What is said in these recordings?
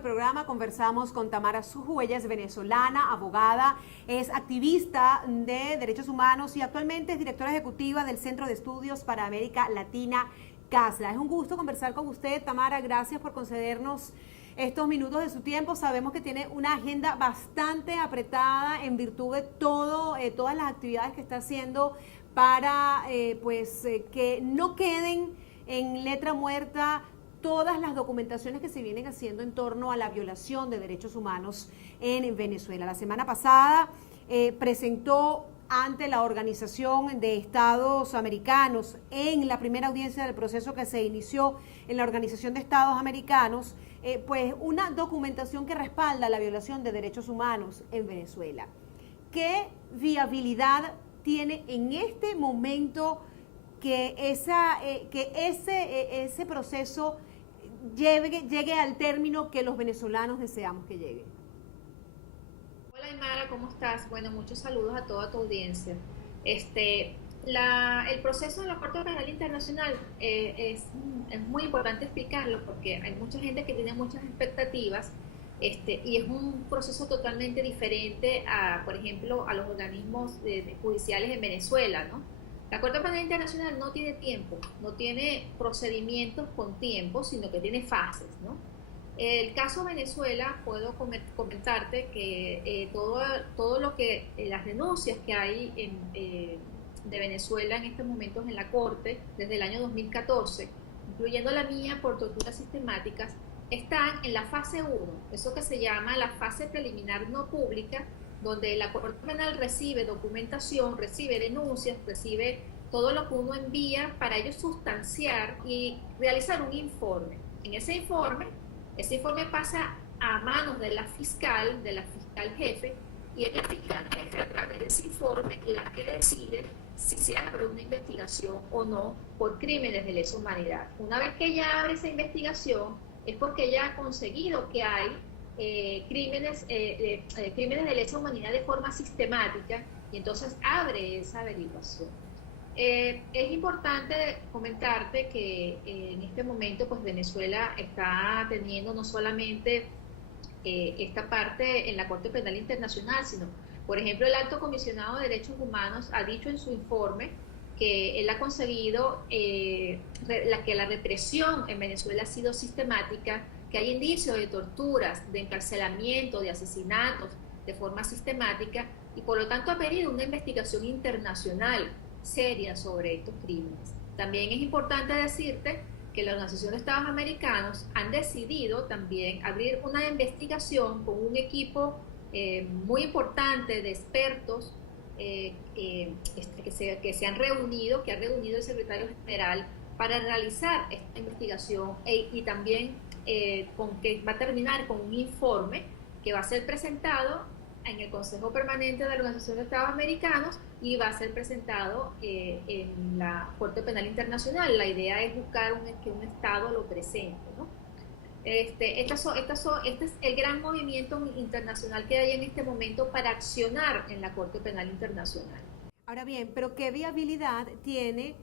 del programa conversamos con Tamara Suju. Ella es venezolana, abogada, es activista de derechos humanos y actualmente es directora ejecutiva del Centro de Estudios para América Latina, CASLA. Es un gusto conversar con usted, Tamara. Gracias por concedernos estos minutos de su tiempo. Sabemos que tiene una agenda bastante apretada en virtud de todas las actividades que está haciendo para que no queden en letra muerta todas las documentaciones que se vienen haciendo en torno a la violación de derechos humanos en Venezuela. La semana pasada presentó ante la Organización de Estados Americanos, en la primera audiencia del proceso que se inició en la Organización de Estados Americanos, pues una documentación que respalda la violación de derechos humanos en Venezuela. ¿Qué viabilidad tiene en este momento que ese proceso llegue al término que los venezolanos deseamos que llegue? Hola Aymara, ¿cómo estás? Bueno, muchos saludos a toda tu audiencia. El proceso de la Corte Penal Internacional es muy importante explicarlo porque hay mucha gente que tiene muchas expectativas y es un proceso totalmente diferente a, por ejemplo, a los organismos judiciales en Venezuela, ¿no? La Corte Penal Internacional no tiene tiempo, no tiene procedimientos con tiempo, sino que tiene fases, ¿no? El caso Venezuela, puedo comentarte que todo lo que las denuncias que hay de Venezuela en estos momentos en la Corte, desde el año 2014, incluyendo la mía por torturas sistemáticas, están en la fase 1, eso que se llama la fase preliminar no pública, donde la Corte Penal recibe documentación, recibe denuncias, recibe todo lo que uno envía para ellos sustanciar y realizar un informe. Ese informe pasa a manos de la fiscal jefe, y es la fiscal jefe a través de ese informe la que decide si se abre una investigación o no por crímenes de lesa humanidad. Una vez que ella abre esa investigación, es porque ella ha conseguido que hay crímenes de lesa humanidad de forma sistemática, y entonces abre esa averiguación. Es importante comentarte que en este momento pues Venezuela está teniendo no solamente esta parte en la Corte Penal Internacional, sino, por ejemplo, el Alto Comisionado de Derechos Humanos ha dicho en su informe que él ha conseguido que la represión en Venezuela ha sido sistemática, que hay indicios de torturas, de encarcelamiento, de asesinatos de forma sistemática, y por lo tanto ha pedido una investigación internacional seria sobre estos crímenes. También es importante decirte que la Organización de Estados Americanos han decidido también abrir una investigación con un equipo muy importante de expertos que se han reunido, que ha reunido el secretario general para realizar esta investigación y también que va a terminar con un informe que va a ser presentado en el Consejo Permanente de la Organización de Estados Americanos y va a ser presentado en la Corte Penal Internacional. La idea es buscar que un Estado lo presente, ¿no? Este es el gran movimiento internacional que hay en este momento para accionar en la Corte Penal Internacional. Ahora bien, pero ¿qué viabilidad tiene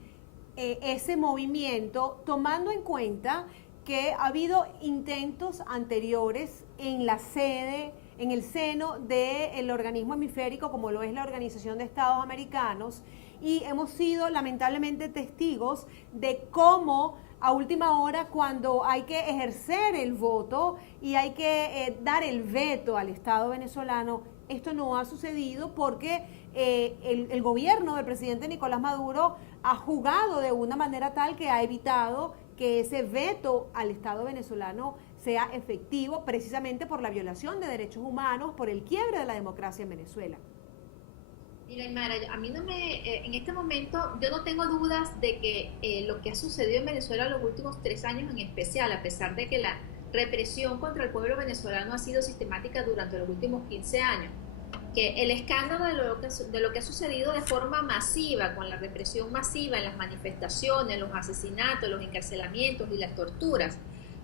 ese movimiento, tomando en cuenta que ha habido intentos anteriores en la sede, en el seno del organismo hemisférico, como lo es la Organización de Estados Americanos, y hemos sido lamentablemente testigos de cómo a última hora, cuando hay que ejercer el voto y hay que dar el veto al Estado venezolano, esto no ha sucedido porque el gobierno del presidente Nicolás Maduro ha jugado de una manera tal que ha evitado que ese veto al Estado venezolano sea efectivo, precisamente por la violación de derechos humanos, por el quiebre de la democracia en Venezuela. Mira, Aymara, a mí en este momento yo no tengo dudas de que lo que ha sucedido en Venezuela en los últimos 3 años en especial, a pesar de que la represión contra el pueblo venezolano ha sido sistemática durante los últimos 15 años, que el escándalo de lo que ha sucedido de forma masiva, con la represión masiva en las manifestaciones, los asesinatos, los encarcelamientos y las torturas,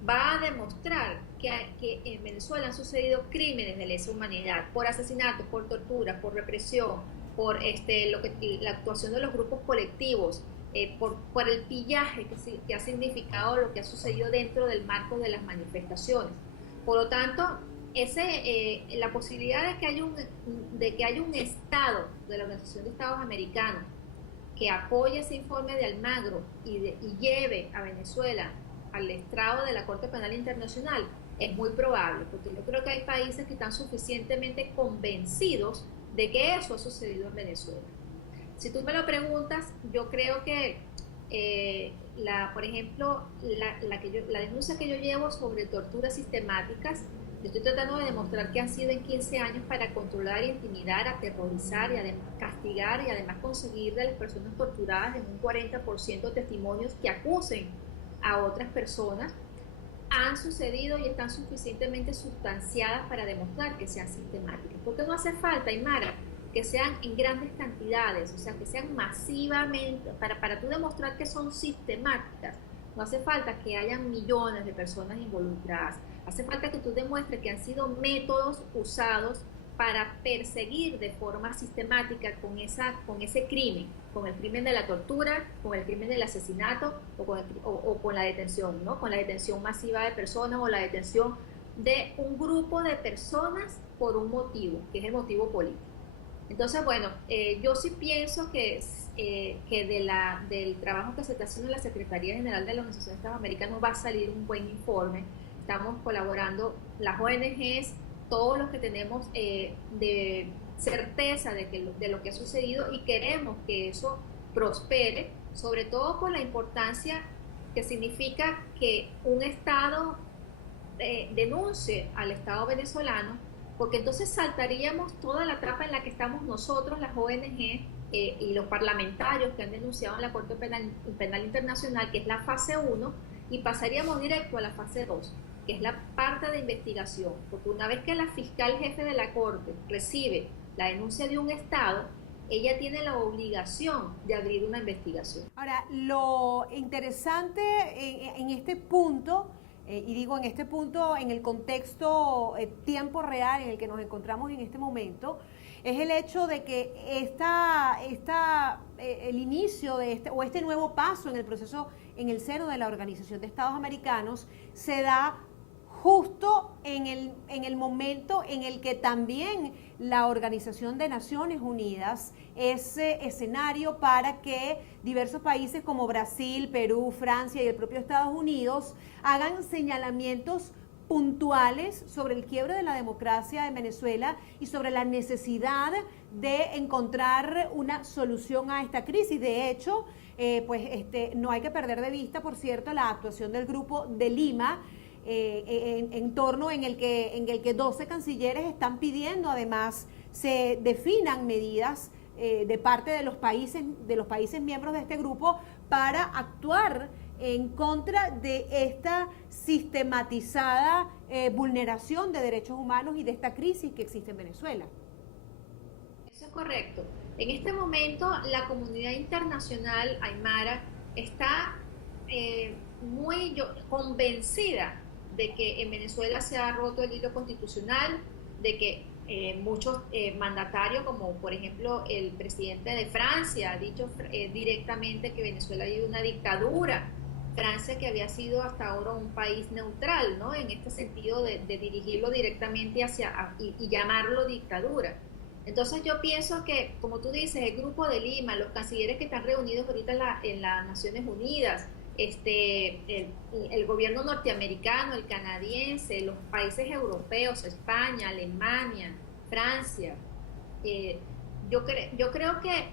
va a demostrar que en Venezuela han sucedido crímenes de lesa humanidad por asesinatos, por tortura, por represión, por la actuación de los grupos colectivos, por el pillaje que ha significado lo que ha sucedido dentro del marco de las manifestaciones. Por lo tanto, la posibilidad de que haya un Estado de la Organización de Estados Americanos que apoye ese informe de Almagro y lleve a Venezuela al estrado de la Corte Penal Internacional es muy probable, porque yo creo que hay países que están suficientemente convencidos de que eso ha sucedido en Venezuela. Si tú me lo preguntas, yo creo que, por ejemplo, la denuncia que yo llevo sobre torturas sistemáticas, yo estoy tratando de demostrar que han sido en 15 años para controlar, intimidar, aterrorizar y además castigar y además conseguir de las personas torturadas en un 40% testimonios que acusen a otras personas, han sucedido y están suficientemente sustanciadas para demostrar que sean sistemáticas. Porque no hace falta, Aymara, que sean en grandes cantidades, o sea, que sean masivamente, para tú demostrar que son sistemáticas, no hace falta que hayan millones de personas involucradas, hace falta que tú demuestres que han sido métodos usados para perseguir de forma sistemática con ese crimen, con el crimen de la tortura, con el crimen del asesinato o con la detención, ¿no? Con la detención masiva de personas o la detención de un grupo de personas por un motivo, que es el motivo político. Entonces, bueno, yo sí pienso que del trabajo que se está haciendo en la Secretaría General de la Organización de Estados Americanos va a salir un buen informe. Estamos colaborando las ONGs, todos los que tenemos de certeza de lo que ha sucedido y queremos que eso prospere, sobre todo por la importancia que significa que un Estado denuncie al Estado venezolano, porque entonces saltaríamos toda la trampa en la que estamos nosotros, las ONG y los parlamentarios que han denunciado en la Corte Penal Internacional, que es la fase 1, y pasaríamos directo a la fase 2, que es la parte de investigación, porque una vez que la fiscal jefe de la Corte recibe la denuncia de un Estado, ella tiene la obligación de abrir una investigación. Ahora, lo interesante en este punto, y digo en este punto, en el contexto tiempo real en el que nos encontramos en este momento, es el hecho de que el inicio de este nuevo paso en el proceso en el seno de la Organización de Estados Americanos se da justo en el momento en el que también la Organización de Naciones Unidas es escenario para que diversos países como Brasil, Perú, Francia y el propio Estados Unidos hagan señalamientos puntuales sobre el quiebre de la democracia en Venezuela y sobre la necesidad de encontrar una solución a esta crisis. De hecho, no hay que perder de vista, por cierto, la actuación del Grupo de Lima, en torno en el que 12 cancilleres están pidiendo además se definan medidas de parte de los países miembros de este grupo para actuar en contra de esta sistematizada vulneración de derechos humanos y de esta crisis que existe en Venezuela. Eso es correcto. En este momento la comunidad internacional, Aymara, está muy convencida de que en Venezuela se ha roto el hilo constitucional, de que muchos mandatarios, como por ejemplo el presidente de Francia, ha dicho directamente que Venezuela vive una dictadura. Francia, que había sido hasta ahora un país neutral, ¿no? En este sentido de dirigirlo directamente y llamarlo dictadura. Entonces yo pienso que, como tú dices, el Grupo de Lima, los cancilleres que están reunidos ahorita en las Naciones Unidas, el gobierno norteamericano, el canadiense, los países europeos, España, Alemania, Francia, yo creo que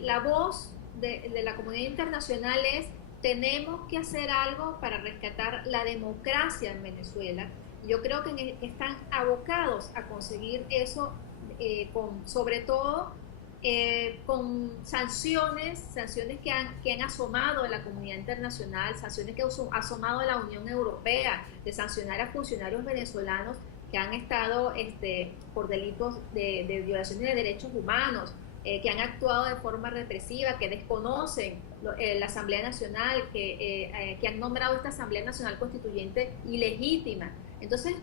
la voz de la comunidad internacional es: tenemos que hacer algo para rescatar la democracia en Venezuela. Yo creo que están abocados a conseguir eso, sobre todo con sanciones que han asomado a la comunidad internacional, sanciones que ha asomado a la Unión Europea, de sancionar a funcionarios venezolanos que han estado por delitos de violaciones de derechos humanos, que han actuado de forma represiva, que desconocen la Asamblea Nacional, que han nombrado esta Asamblea Nacional Constituyente ilegítima. Entonces,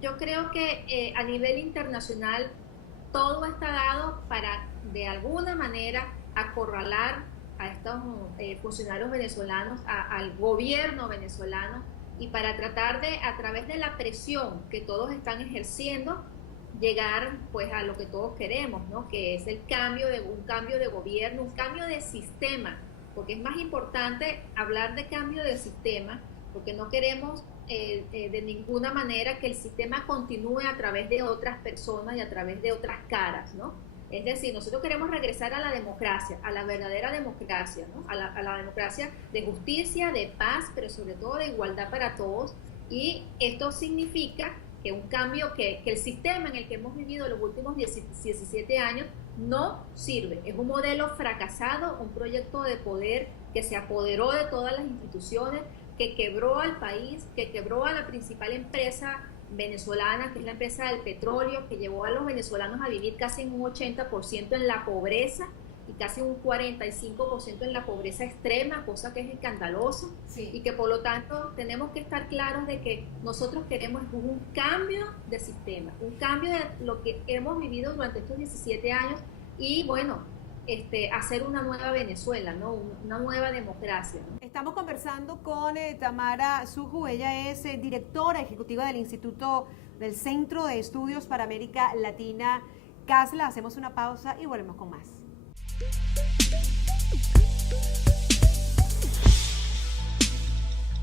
yo creo que a nivel internacional todo está dado para, de alguna manera, acorralar a estos funcionarios venezolanos, al gobierno venezolano, y para tratar de, a través de la presión que todos están ejerciendo, llegar pues a lo que todos queremos, ¿no? Que es un cambio de gobierno, un cambio de sistema, porque es más importante hablar de cambio de sistema, porque no queremos de ninguna manera que el sistema continúe a través de otras personas y a través de otras caras, ¿no? Es decir, nosotros queremos regresar a la democracia, a la verdadera democracia, ¿no? A la democracia de justicia, de paz, pero sobre todo de igualdad para todos. Y esto significa que un cambio, que el sistema en el que hemos vivido los últimos 17 años no sirve. Es un modelo fracasado, un proyecto de poder que se apoderó de todas las instituciones, que quebró al país, que quebró a la principal empresa venezolana, que es la empresa del petróleo, que llevó a los venezolanos a vivir casi en un 80% en la pobreza y casi un 45% en la pobreza extrema, cosa que es escandaloso, sí. Y que por lo tanto tenemos que estar claros de que nosotros queremos un cambio de sistema, un cambio de lo que hemos vivido durante estos 17 años y bueno, hacer una nueva Venezuela, ¿no? Una nueva democracia, ¿no? Estamos conversando con Tamara Suju, ella es directora ejecutiva del Instituto del Centro de Estudios para América Latina, CASLA. Hacemos una pausa y volvemos con más.